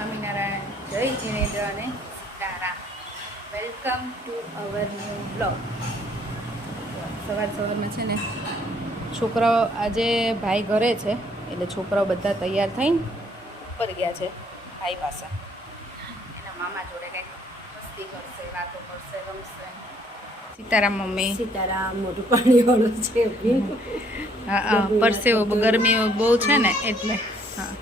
સ્વામિનારાયણ, જય જીનેન્દ્ર અને Sitaram. Welcome to our new blog. સવારમાં છે ને છોકરાઓ આજે ભાઈ ઘરે છે એટલે છોકરાઓ બધા તૈયાર થઈને ઉપર ગયા છે ભાઈ પાસે. એના મામા જોડે કંઈક મસ્તી કરશે, વાતો કરશે, રમશે. સીતારામ મમ્મી. સીતારામ મોટું પાણી વાળું છે. હા પરસેવો ગરમી બહુ છે ને એટલે. હા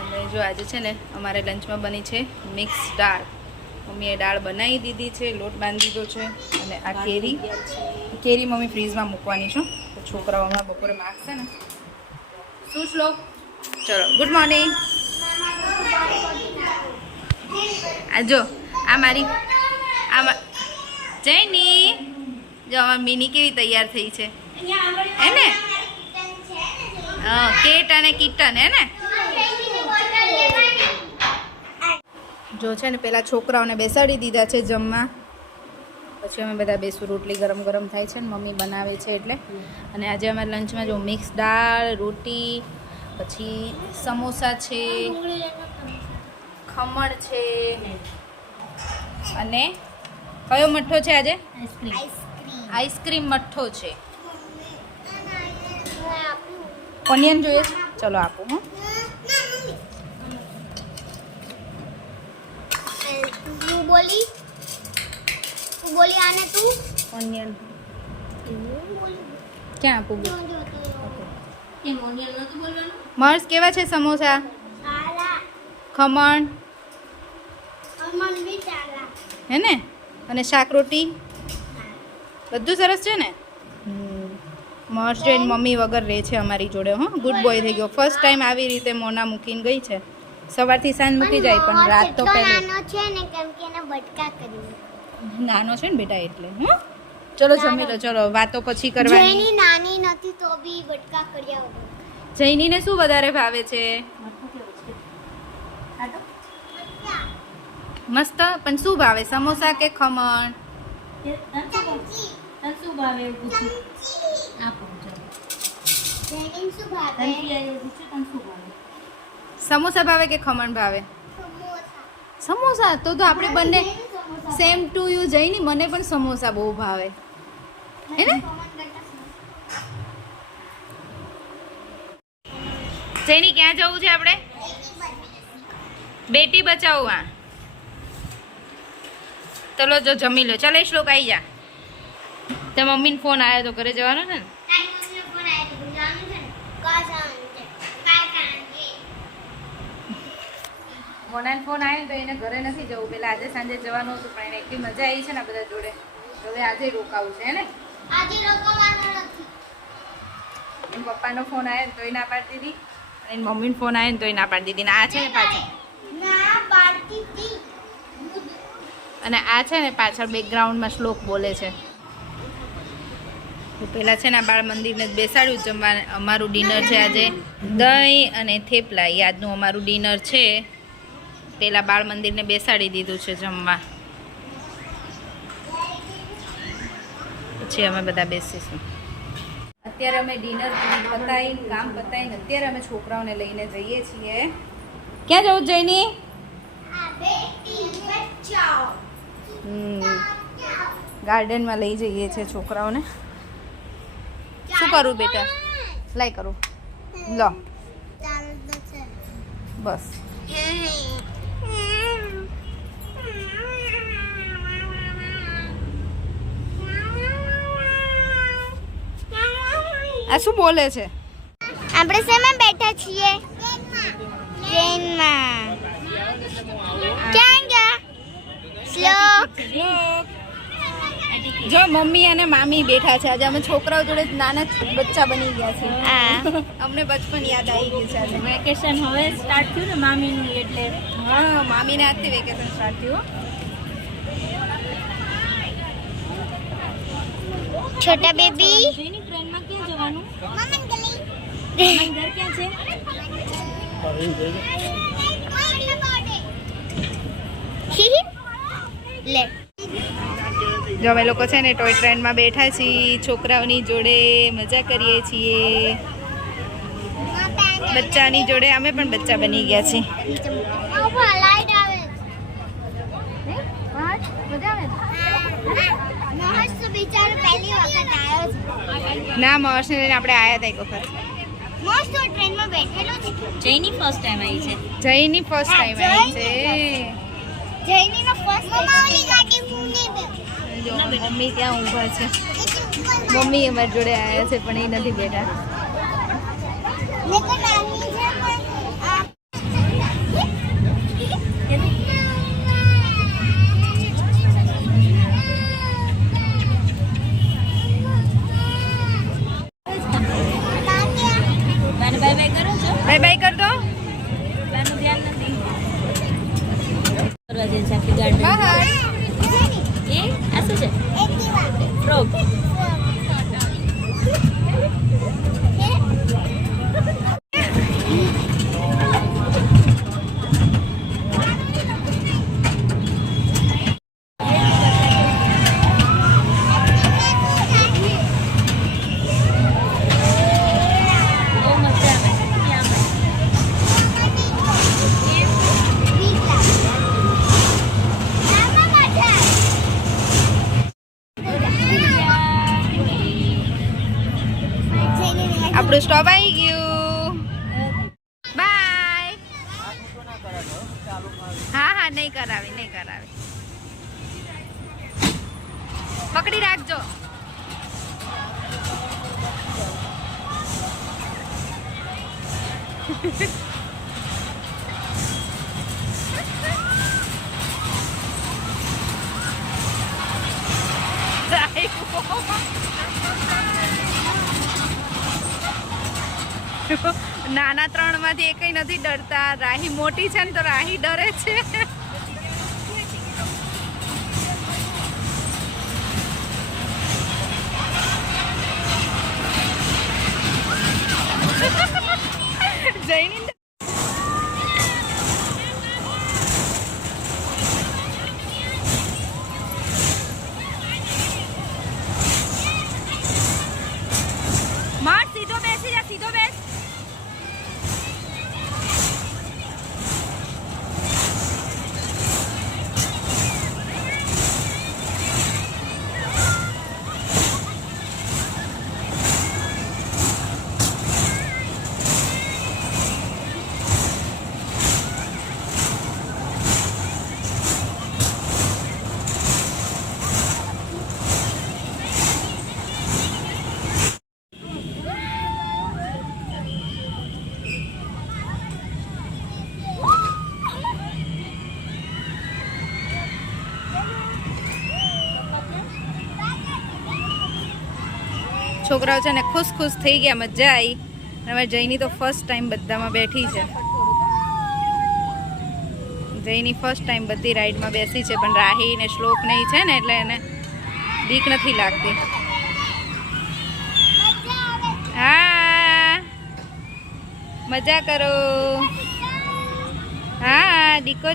એટલે જો આજે છે ને અમારે લંચમાં બની છે મિક્સ દાળ. મમ્મીએ દાળ બનાવી દીધી છે, લોટ બાંધી દીધો છે. અને આ કેરી મમ્મી ફ્રીઝમાં મૂકવાની છું તો છોકરાઓ હમણાં બપોરે માગશે ને. શું શ્લોક? ચલો ગુડ મોર્નિંગ. આ જો આ મારી જયની જો અમારી મિની કેવી તૈયાર થઈ છે હે ને? કેટ અને કિટન હે ને? જો છે ને પેલા છોકરાઓને બેસાડી દીધા છે જમવા, પછી અમે બધા બેસું. રોટલી ગરમ ગરમ થાય છે ને મમ્મી બનાવે છે એટલે. અને આજે અમારે લંચમાં જો મિક્સ દાળ, રોટી, પછી સમોસા છે, ખમણ છે અને કયો મઠ્ઠો છે આજે? આઈસ્ક્રીમ મઠ્ઠો છે. ઓનિયન જોઈએ છે? ચલો આપું. હું બોલી આને તું ઓનિયન ક્યાં આપું? મર્સ કેવા છે સમોસા? ખમણ હે ને? અને શાક રોટી બધું સરસ છે ને? મર્સ જોઈને મમ્મી વગર રહે છે અમારી જોડે. હો ગુડ બોય થઈ ગયો. ફર્સ્ટ ટાઈમ આવી રીતે મોના મૂકીને ગઈ છે. સવારથી સાંજ મૂકી જાય પણ રાત તો પહેલે નાનો છે ને કેમ કે એને બટકા કરી. નાનો છે ને બેટા એટલે. ચલો જમી લો. ચલો વાતો પછી કરવાની. જેની નાની નથી તો બી બટકા કર્યા વગર. જૈનીને શું વધારે ભાવે છે? મસ્ત. પણ શું ભાવે, સમોસા કે ખમણ? સમોસા ભાવે કે ખમણ ભાવે? સમોસા. તો આપણે બંને સેમ ટુ યુ. જઈની મને પણ સમોસા બહુ ભાવે હે ને? જઈની ક્યાં જવું છે આપણે? બેટી બચાવવા. ચલો જો જમી લો. ચાલ એ શ્લોક આવી જા. તે મમ્મીને ફોન આવ્યો તો ઘરે જવાનો છે ને? મોનાને ફોન આવ્યો તો એને ઘરે નથી જવું. પેલા આજે સાંજે જવાનું હતું પણ એને એટલી મજા આવી છે ને બધા જોડે. હવે આજે રોકાવું છે ને? આજે રોકવાનું નથી. એમ પપ્પાનો ફોન આવ્યો તોય ના પાડતી હતી અને એની મમ્મીનો ફોન આવ્યો તોય ના પાડતી હતી. ને આ છે ને પાછળ ના પાડતી હતી. અને આ છે ને પાછળ બેકગ્રાઉન્ડમાં શ્લોક બોલે છે. પેલા છે ને બાળ મંદિરને બેસાડ્યું જમવા. અમારું ડિનર છે આજે દહીં અને થેપલા. યાદનું અમારું ડિનર છે. પેલા બાળ મંદિરને બેસાડી દીધું છે જમવા. પછી અમે બધા બેસીશું. અત્યારે અમે ડિનર પતાવી, કામ પતાવીને અત્યારે અમે છોકરાઓને લઈને જઈએ છીએ. ક્યાં જવું જઈની? ગાર્ડનમાં લઈ જઈએ છીએ છોકરાઓને. શું કરું બેટા? લાઈ કરું. લો બસ. આ શું બોલે છે? આપણે શેમાં બેઠા છીએ? ટ્રેનમાં. ક્યાં ગયા? શ્લોક. જો મમ્મી અને મામી બેઠા છે. આજે અમે છોકરાઓ જોડે નાના બચ્ચા બની ગયા છે. અમને બચપન યાદ આવી ગયું છે. આજે વેકેશન હવે સ્ટાર્ટ થયું ને મામીનું એટલે. હા મામીને આજથી વેકેશન સ્ટાર્ટ થયું. છોટા બેબી. ટ્રેનમાં ક્યાં જવાનું? મમ્મી ગલી. તમારું ઘર ક્યાં છે? લે. જો અમે લોકો છે ને ટોય ટ્રેનમાં બેઠા છીએ, છોકરાઓની જોડે મજા કરીએ છીએ. બચ્ચાની જોડે અમે પણ બચ્ચા બની ગયા છીએ. મજા આવે ને મહર્ષ તો બિચારો પહેલી વખત આવ્યો છે. ના મહર્ષિને લઈને આપણે આયા હતા એક વખત મસ્ત તો ટ્રેનમાં બેઠેલો છે. જયની ફર્સ્ટ ટાઈમ આવી છે. જયની ફર્સ્ટ ટાઈમ આવી છે જૈનીનો ફર્સ્ટ મમ્માની ગાડી ફૂની બે. જો મમ્મી ત્યાં ઊભા છે મમ્મી અમારી જોડે આવ્યા છે પણ એ નથી બેઠા મેં તો નાની છે પણ આ બાને બાય બાય કરો છો? બાય બાય કર દો બાનું ધ્યાન નથી. કરવા જઈએ છે આખી ગાર્ડન. બહાર એ આ શું છે? એક્ટિવા. ફ્રોગ. બહુ મજા આવે છે ત્યાં આપણું સ્ટોપ આવી ગયું બાય હા હા નહીં કરાવી પકડી રાખજો નાના 3 માંથી એકઈ નથી ડરતા રાહી મોટી છે ને તો રાહી ડરે છે જૈની માર સીધો બેસી જા સીધો બેસ છોકરાઓ છે ને ખુશ થઈ ગયા મજા આવી અને અમારી જયની તો ફર્સ્ટ ટાઈમ બધામાં બેઠી છે જયની ફર્સ્ટ ટાઈમ બધી રાઈડમાં બેસી છે પણ રાહી ને શ્લોક નહીં છે ને એટલે એને બીક નથી લાગતી હા મજા કરો હા ડીકો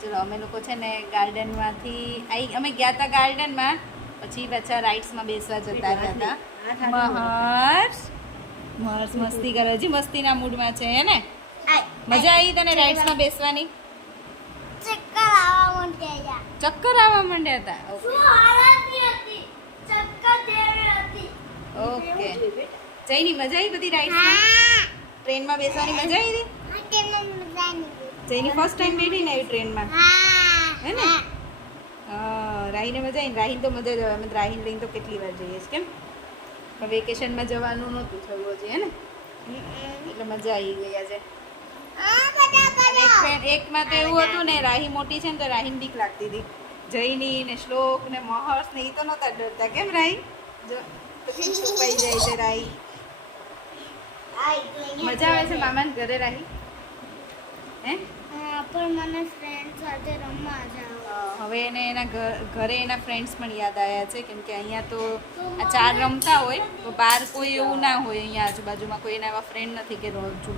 ચલો અમે લોકો છે ને ગાર્ડનમાંથી અમે ગયા હતા ગાર્ડનમાં પછી પાછા રાઇડ્સમાં બેસવા જતા રહ્યા હતા મહર્ષ મસ્તી કરે હજી મસ્તીના મૂડમાં છે હે ને મજા આવી તને રાઇડ્સમાં બેસવાની ચક્કર આવવા માંડ્યા. ચક્કર આવવા માંડ્યા હતા શું હાલત હતી? ચક્કર જેવી હતી. ઓકે જયની મજા આવી બધી રાઇડ્સમાં હા. ટ્રેનમાં બેસવાની મજા આવી હતી આ તેમાં મજા નહીં. જયની ફર્સ્ટ ટાઈમ બેઠી ને આવી ટ્રેનમાં હા. હે ને રાહીને મજા આવી રાહીને તો મજા જ આવે અમે રાહીને લઈને તો કેટલી વાર જઈએ છીએ કેમ પણ વેકેશનમાં જવાનું નહોતું થયું હજી હે ને એટલે મજા આવી ગઈ આજે આ બધા અને કરો. એકમાં તો એવું હતું ને રાહી મોટી છે ને તો રાહીને બીક લાગતી હતી જયની ને શ્લોક ને મહર્ષ ને એ તો નહોતા ડરતા કેમ રાહી જો પછી છુપાઈ જાય છે રાહી મજા આવે છે મામાને ઘરે રાહી હે હા, પણ મને ફ્રેન્ડ સાથે રમવા જાવ. હવે એને એના ઘરે એના ફ્રેન્ડ્સ પણ યાદ આવ્યા છે કેમ કે અહીંયા તો આ 4 રમતા હોય તો બહાર કોઈ એવું ના હોય અહીંયા આજુબાજુમાં કોઈ એના એવા ફ્રેન્ડ નથી કે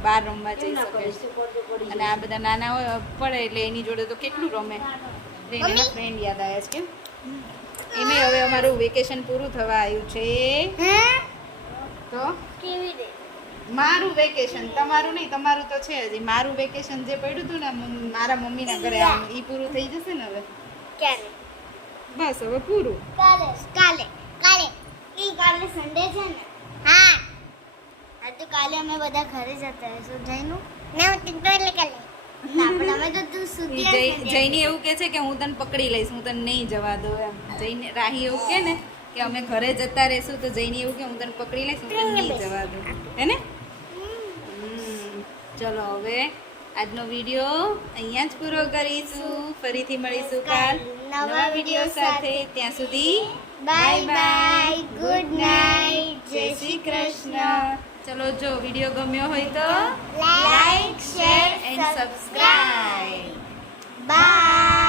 બહાર રમવા જઈ શકે અને આ બધા નાના હોય પડે એટલે એની જોડે તો કેટલું રમે એટલે એના ફ્રેન્ડ યાદ આવ્યા છે કેમ એમાં હવે અમારું વેકેશન પૂરું થવા આવ્યું છે હે? તો કેવી રીતે? મારું વેકેશન, તમારું નહીં, તમારું તો છે હજી. મારું વેકેશન જે પડ્યું હતું ને મારા મમ્મીના ઘરે, ઈ પૂરું થઈ જશે ને હવે. ક્યારે? બસ હવે પૂરું. કાલે કાલે કાલે કાલે સન્ડે છે ને? હા હા, તો કાલે અમે બધા ઘરે જતા રહીશું. જઈનું ને હું ટિકટો એટલે કાલે આપણે અમે તો તું સુધી જઈને એવું કે છે કે હું તને પકડી લઈશ, હું તને નહીં જવા દઉં એમ. જઈને રાહી એવું કે ને કે અમે ઘરે જતા રહેશું, તો જઈને એવું કે હું તને પકડી લઈશ, હું તને નહીં જવા દઉં, હે ને? ચલો હવે આજનો વિડીયો અહીંયા જ પૂરો કરીશું. ફરીથી મળીશું કાલ નવા વિડીયો સાથે. ત્યાં સુધી બાય બાય, ગુડ નાઇટ, જય શ્રી કૃષ્ણ. ચલો, જો વિડીયો ગમ્યો હોય તો like, share, and subscribe. By.